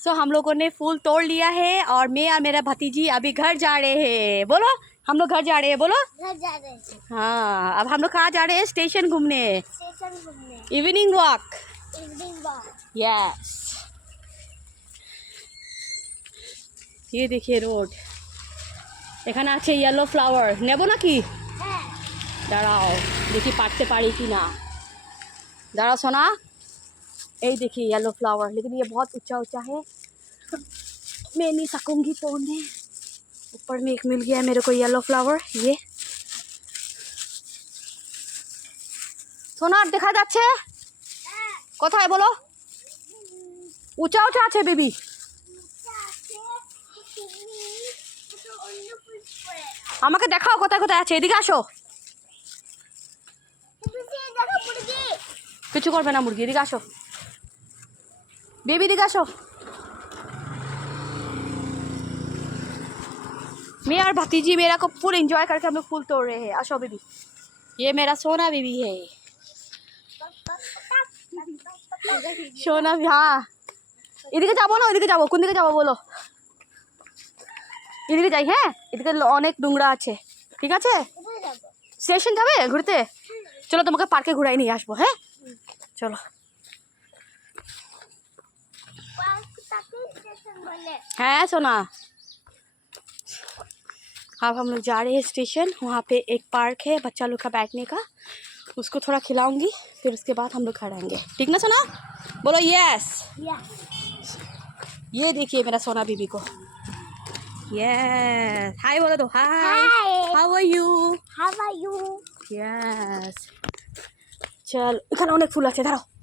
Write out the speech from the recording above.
सो हम लोगों ने फूल तोड़ लिया है और मैं और मेरा भतीजी अभी घर जा रहे हैं। बोलो, हम लोग घर जा रहे हैं। बोलो, घर जा रहे हैं। हाँ, अब हम लोग कहाँ जा रहे हैं? स्टेशन घूमने। स्टेशन घूमने। Evening walk. Evening walk. Yes. ये देखिए रोड, এখানে আছে येलो फ्लावर। নেবো নাকি? হ্যাঁ। দাঁড়াও দেখি পারতে পারি কি না। दाঁড়ाओ सोना। ये देखिए येलो फ्लावर, लेकिन ये बहुत ऊंचा ऊंचा है, मैं नहीं सकूंगी तोड़ने। ऊपर में एक मिल गया है मेरे को येलो फ्लावर। ये সোনা দেখা যাচ্ছে কোথায় বলো? উঁচা উঁচা আছে বেবি। আমাকে দেখাও কোথায় কোথায় আছে, এদিকে আসো। কিছু করবে না মুরগি, এদিকে আসো बेबी, एदिके आसो। मैं और भतीजी मेरा को फुल एंजॉय करके हम लोग फूल तोड़ रहे हैं। आशो बेबी, ये मेरा सोना बेबी है। सोना भी, हाँ। এদিকে যাবো না ওইদিকে যাবো? কোন দিকে যাবো বলো? এদিকে যাই। হ্যাঁ, এদিকে অনেক নোংরা আছে। ঠিক আছে, স্টেশন যাবে ঘুরতে? চলো তোমাকে পার্কে ঘুরাই নিয়ে আসবো। হ্যাঁ চলো। है सोना। अब हम लोग जा रहे हैं स्टेशन। वहाँ पे एक पार्क है बच्चा लोग का बैठने का, उसको थोड़ा खिलाऊंगी, फिर उसके बाद हम लोग घर आएंगे। ठीक ना सोना? बोलो यस। ये देखिए मेरा सोना बीबी को। यस, हाय बोलो तो। Hi, how are you? How are you? Yes. चल, এখানে অনেক ফুল আছে, দাঁড়াও।